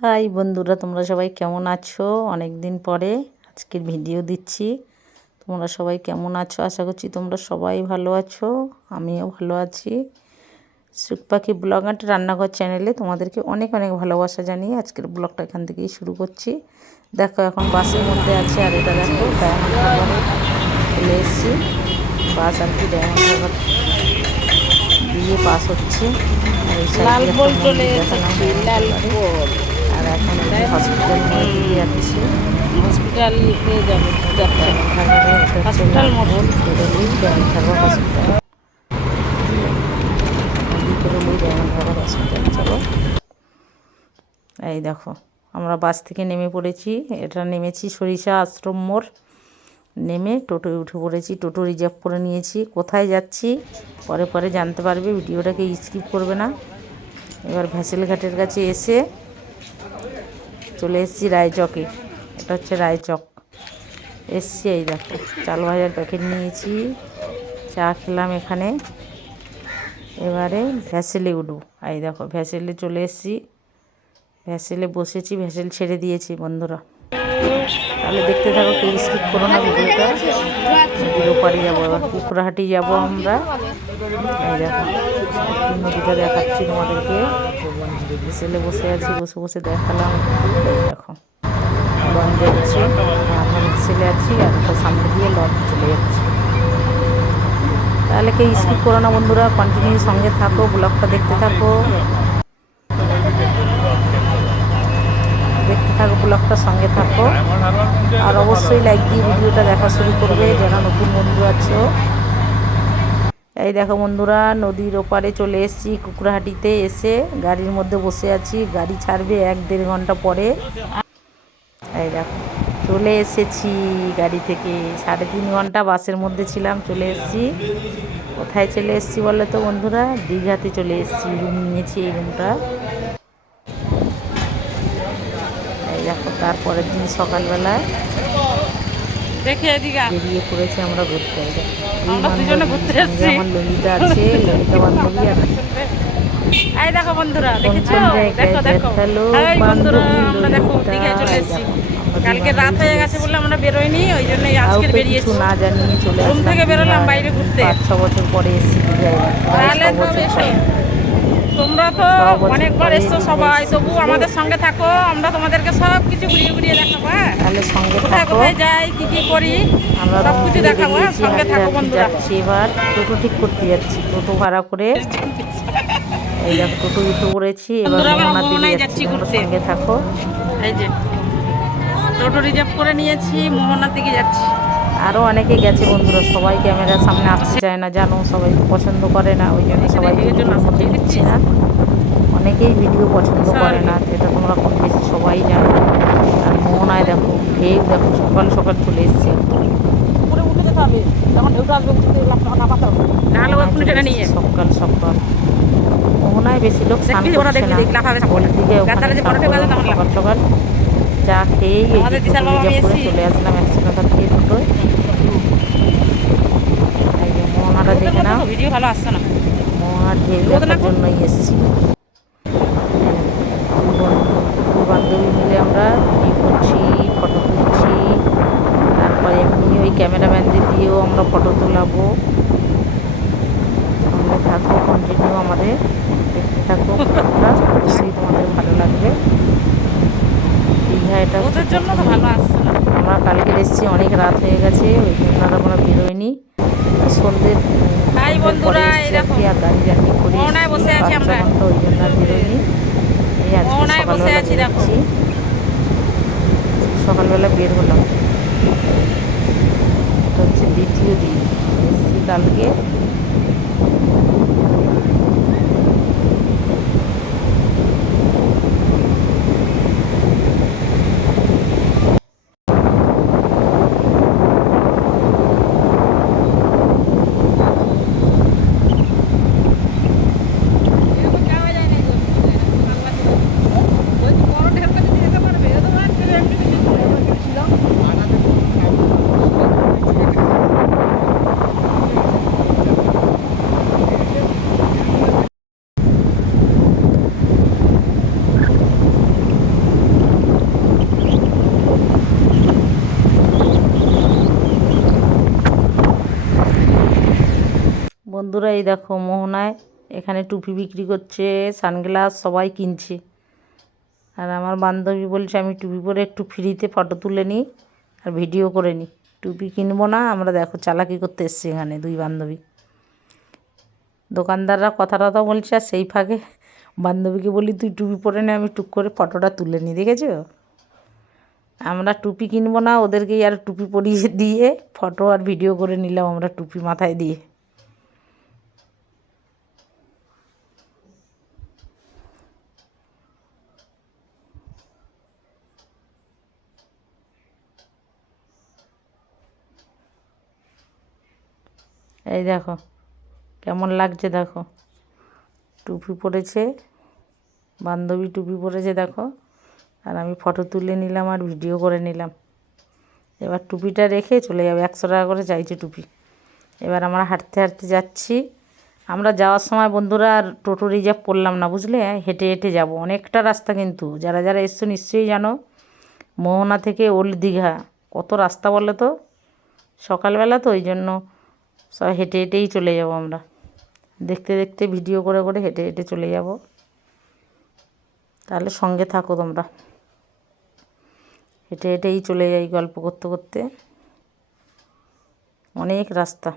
High বন্ধুরা, তোমরা সবাই কেমন আছো? অনেক দিন পরে আজকের ভিডিও দিচ্ছি। তোমরা সবাই কেমন আছো? আশা করছি তোমরা সবাই ভালো আছো, আমিও ভালো আছি। সুখ পাখি ব্লগ অ্যান্ড রান্নাঘর চ্যানেলে তোমাদেরকে অনেক অনেক ভালোবাসা জানিয়ে আজকের ব্লগটা এখান থেকেই শুরু করছি। দেখো এখন বাসের মধ্যে আছে, আর এটা দেখো ডায়মন্ড হারবারে চলে এসেছি। বাস আর কি ডায়মন্ড হারবার দিয়ে পাস হচ্ছে। আর এই সাইডে একটা মন্দির দেখালাম ডায়মন্ড হারবারে। আর এখন এই হসপিটাল নিয়ে দিকে যাচ্ছি, হসপিটালে যাবো। হসপিটাল মোড় বেরোলেই ডায়মন্ড হারবার হসপিটাল, বেরোলেই ডায়মন্ড হারবার হসপিটাল। চলো, এই দেখো আমরা বাস থেকে নেমে পড়েছি। এটা নেমেছি সরিষা আশ্রম মোড়। নেমে টোটোয় উঠে পড়েছি, টোটো রিজার্ভ করে নিয়েছি। কোথায় যাচ্ছি পরে পরে জানতে পারবে, ভিডিওটাকে স্কিপ করবে না। এবার ভ্যাসেল ঘাটের কাছে এসে চলে এসেছি রায়চকে। এটা হচ্ছে রায়চক এসছি। এই দেখো চাল ভাজার প্যাকেট নিয়েছি, চা খেলাম এখানে। এবারে ভ্যাসেলে উঠবো। এই দেখো ভ্যাসেলে চলে এসেছি, ভ্যাসেলে বসেছি, ভ্যাসেল ছেড়ে দিয়েছি বন্ধুরা। তাহলে দেখতে থাকো, কেউ স্কিপ করো না ভিডিওটা। নদীর ওপারে যাবো, এবার কুকরাহাটি যাবো আমরা। এই দেখো নদীটা দেখাচ্ছি তোমাদেরকে। ভ্যাসেলে বসে আছি, বসে বসে দেখালাম। এই দেখো লঞ্চ যাচ্ছে, আমরা ভ্যাসেলে আছি, আর সামনে দিয়ে লঞ্চ চলে যাচ্ছে। তাহলে কেউ স্কিপ করো না বন্ধুরা, কন্টিনিউ সঙ্গে থাকো, ব্লগটা দেখতে থাকো, দেখতে থাকো ব্লগটার সঙ্গে থাকো। আর অবশ্যই লাইক দিয়ে ভিডিওটা দেখা শুরু করবে যারা নতুন বন্ধু আছো। এই দেখো বন্ধুরা, নদীর ওপারে চলে এসেছি। কুকরাহাটিতে এসে গাড়ির মধ্যে বসে আছি, গাড়ি ছাড়বে 1-1.5 ঘন্টা পরে। এই দেখো চলে এসেছি গাড়ি থেকে, 3.5 ঘন্টা বাসের মধ্যে ছিলাম, চলে এসেছি। কোথায় চলে এসেছি বলো তো বন্ধুরা? দীঘাতে চলে এসেছি, রুম নিয়েছি এই রুমটা। এই দেখো তারপরের দিন সকালবেলায় বেরিয়ে পড়েছি আমরা ঘুরতে। আমার ললিতা আছে, ললিতা বান্ধবী। এই দেখো বন্ধুরা, দেখেছো? দেখো দেখো, এই বন্ধুরা আমরা দেখো দীঘায় চলে এসেছি। কালকে রাত হয়ে গেছে বলে আমরা বেরোইনি, ওই জন্যই আজকে বেরিয়েছি। না জানিয়ে চলে রুম থেকে বেরোলাম বাইরে ঘুরতে। 5-6 বছর পরে এসেছি দীঘায়। তাহলে তো বেশি, তোমরা তো অনেকবার এসছো সবাই, তবু আমাদের সঙ্গে থাকো, আমরা তোমাদেরকে সব কিছু ঘুরিয়ে ঘুরিয়ে দেখাবো। তাহলে সঙ্গে কোথায় কোথায় যাই, কি কি করি, আমরা সব কিছু দেখাবো। সঙ্গে থাকো বন্ধুরা। যাচ্ছি এবার টোটো ঠিক করতে যাচ্ছি, টোটো ভাড়া করে। এই দেখো টোটো উঠে পড়েছি, এবার মোহনায় যাচ্ছি ঘুরতে। সঙ্গে থাকো। এই যে টোটো রিজার্ভ করে নিয়েছি, মোহনার দিকে যাচ্ছি। আরও অনেকে গেছে বন্ধুরা, সবাই ক্যামেরার সামনে আসতে চায় না, জানো সবাই পছন্দ করে না, ওই জন্য সবাই ভিডিওর মধ্যে দিচ্ছি না। অনেকেই ভিডিও পছন্দ করে না, যেটা তোমরা কম বেশি সবাই জানো। আর মোহনায় দেখো ঢেউ, দেখো সকাল সকাল চলে এসেছি। সকাল সকাল মোহনায় বেশি লোক স্নান করছে না, হলদিকে ওখানে সকাল সকাল চা খেয়েই করে চলে আসলাম 100 টাকা দিয়ে দুটোয়। মোহনাটা দেখে নাও, ভিডিও ভালো আসছে না। মোহনার ঢেউ দেখার জন্যই এসেছি। বান্ধবী মিলে আমরা ভিডিও করছি, ফটো তুলছি, তারপরে এমনি ওই ক্যামেরাম্যানদের দিয়েও আমরা ফটো তোলাবো। সঙ্গে থাকো, কন্টিনিউ আমাদের দেখতে থাকো, অবশ্যই তোমাদের ভালো লাগবে। দীঘা এটা ওদের জন্য তো ভালো আসছে না। আমরা কালকে এসেছি, অনেক রাত হয়ে গেছে, ওই জন্য আর আমরা বেরোয়নি। সন্ধ্যের বন্ধুরা এই দেখো আর গাড়ি জার্নি করি, মোহনায় বসে আছি আমরা, ওই জন্য আর বেরোয়নি। এই আজকে মোহনায় বসে আছি, দেখো সকালবেলা বের হলাম। এটা হচ্ছে দ্বিতীয় দিন, এসেছি কালকে। বন্ধুরা এই দেখো মোহনায় এখানে টুপি বিক্রি করছে, সানগ্লাস সবাই কিনছে। আর আমার বান্ধবী বলছে আমি টুপি পরে একটু ফ্রিতে ফটো তুলে নিই আর ভিডিও করে নিই। টুপি কিনবো না আমরা, দেখো চালাকি করতে এসছি এখানে দুই বান্ধবী। দোকানদাররা কথা টথা বলছে আর সেই ফাঁকে বান্ধবীকে বলি তুই টুপি পরে নে, আমি টুক করে ফটোটা তুলে নিই। দেখেছো, আমরা টুপি কিনবো না, ওদেরকেই আর টুপি পরিয়ে দিয়ে ফটো আর ভিডিও করে নিলাম আমরা টুপি মাথায় দিয়ে। এই দেখো কেমন লাগছে, দেখো টুপি পরেছে বান্ধবী, টুপি পরেছে দেখো, আর আমি ফটো তুলে নিলাম আর ভিডিও করে নিলাম। এবার টুপিটা রেখে চলে যাবে, 100 টাকা করে চাইছে টুপি। এবার আমরা হাঁটতে হাঁটতে যাচ্ছি। আমরা যাওয়ার সময় বন্ধুরা আর টোটো রিজার্ভ করলাম না, বুঝলে, হেঁটে হেঁটে যাব। অনেকটা রাস্তা, কিন্তু যারা যারা এসছো নিশ্চয়ই জানো মোহনা থেকে ওল্ড দীঘা কত রাস্তা বলে তো, সকালবেলা তো ওই জন্য সব হেঁটে হেঁটেই চলে যাব আমরা। দেখতে দেখতে ভিডিও করে করে হেঁটে হেঁটে চলে যাব। তাহলে সঙ্গে থাকো তোমরা, হেঁটে হেঁটেই চলে যাই গল্প করতে করতে, অনেক রাস্তা।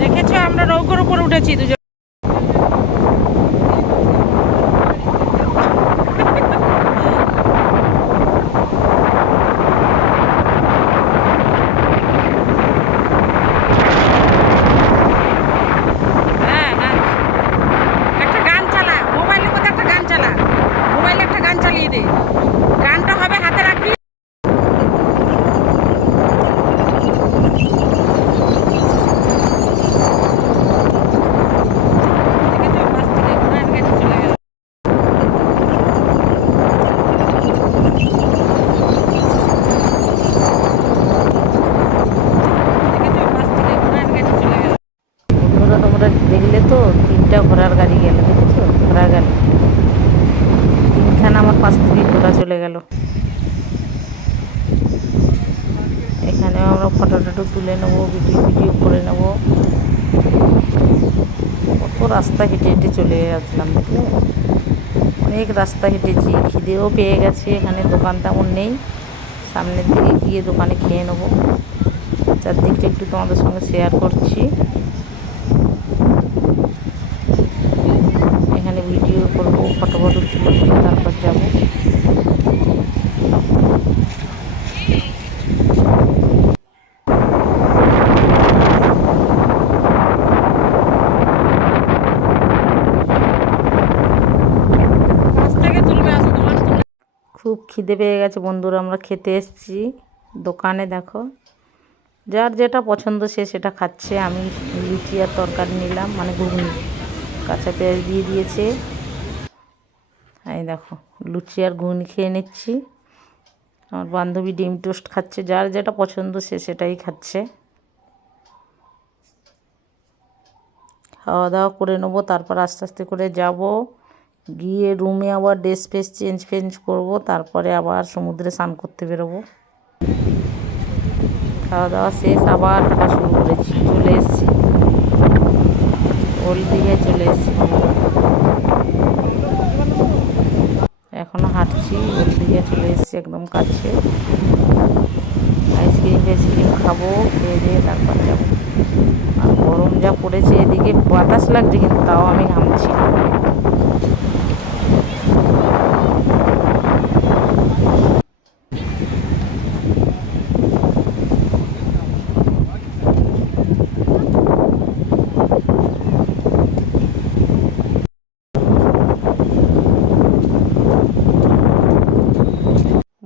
দেখেছো আমরা নৌকোর উপর উঠেছি দুজন। হ্যাঁ হ্যাঁ, একটা গান চালা মোবাইলের মধ্যে, একটা গান চালা মোবাইলে, একটা গান চালিয়ে দে। গানটা হবে হাতে রাখবি। দেখেছো বাস থেকে ঘোড়ার গাড়ি চলে গেল। দেখেছো বাস থেকে ঘোড়ার গাড়ি চলে গেল। বন্ধুরা তোমরা দেখলে তো 3টা ঘোড়ার গাড়ি গেল, দেখেছো ঘোড়া গেল 3খানা, আমার পাশ থেকে ঘোড়া চলে গেল। এখানেও আমরা ফটো টটো তুলে নেবো, ভিডিও ভিডিও করে নেবো। কত রাস্তা হেঁটে হেঁটে চলে আসলাম, দেখলে অনেক রাস্তা হেঁটেছি। খিদেও পেয়ে গেছে, এখানে দোকান তেমন নেই, সামনের দিকে গিয়ে দোকানে খেয়ে নেবো। চারদিকটা একটু তোমাদের সঙ্গে শেয়ার করছি। এখানে ভিডিও করবো, ফটো ফটো তুলে তারপর যাবো। বাস থেকে তুলবে, আসো তোমার তুলে। খুব খিদে পেয়ে গেছে বন্ধুরা, আমরা খেতে এসেছি দোকানে। দেখো যার যেটা পছন্দ সে সেটা খাচ্ছে। আমি লুচি আর তরকারি নিলাম, মানে ঘুগনি, কাঁচা পেঁয়াজ দিয়ে দিয়েছে। এই দেখো লুচি আর ঘুগনি খেয়ে নিচ্ছি। আমার বান্ধবী ডিম টোস্ট খাচ্ছে, যার যেটা পছন্দ সে সেটাই খাচ্ছে। খাওয়া দাওয়া করে নেবো, তারপর আস্তে আস্তে করে যাব, গিয়ে রুমে আবার ড্রেস ফ্রেস চেঞ্জ করবো, তারপরে আবার সমুদ্রে স্নান করতে বেরোবো। খাওয়া দাওয়া শেষ, আবার হাঁটা শুরু করেছি, চলে এসেছি ওল্ড দীঘায় চলে এসেছি। এখনও হাঁটছি, ওল্ড দীঘায় চলে এসেছি। একদম কাছে। আইসক্রিম খাবো, খেয়ে দিয়ে তারপর যাবো। আর গরম যা পড়েছে, এদিকে বাতাস লাগছে কিন্তু তাও আমি ঘামছি।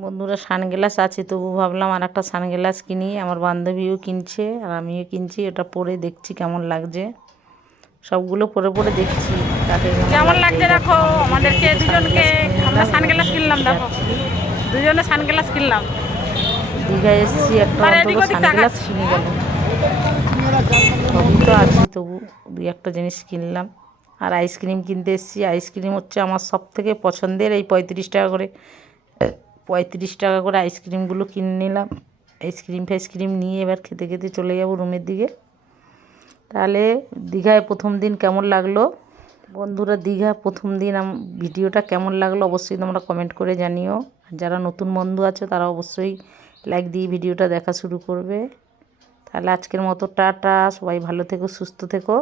বন্ধুরা সানগ্লাস আছে, তবু ভাবলাম আর একটা সানগ্লাস কিনি। আমার বান্ধবীও কিনছে আর আমিও কিনছি। এটা পরে দেখছি কেমন লাগছে। সবগুলো পরে পরে দেখছি কাকে কেমন লাগছে এই দেখো। আমি আমাদেরকে দুজনকে আমরা সানগ্লাস কিনলাম, দেখো যাচ্ছি। দুজনে সানগ্লাস কিনলাম। দীঘায় এসছি, একটা তার অন্তত এদিক ওদিক সানগ্লাস তাকাচ্ছি। কিনে গেল। সবই তো আছে, তবু দুই একটা জিনিস কিনলাম। আর আইসক্রিম কিনতে এসেছি। আইসক্রিম হচ্ছে আমার সব থেকে পছন্দের। এই 35 টাকা করে আইসক্রিমগুলো কিনে নিলাম। আইসক্রিম নিয়ে এবার খেতে খেতে চলে যাব রুমের দিকে। তাহলে দীঘায় প্রথম দিন কেমন লাগলো বন্ধুরা? দীঘা প্রথম দিন ভিডিওটা কেমন লাগলো অবশ্যই তোমরা কমেন্ট করে জানিও। আর যারা নতুন বন্ধু আছে তারা অবশ্যই লাইক দিয়ে ভিডিওটা দেখা শুরু করবে। তাহলে আজকের মতো টাটা, সবাই ভালো থেকো, সুস্থ থেকো।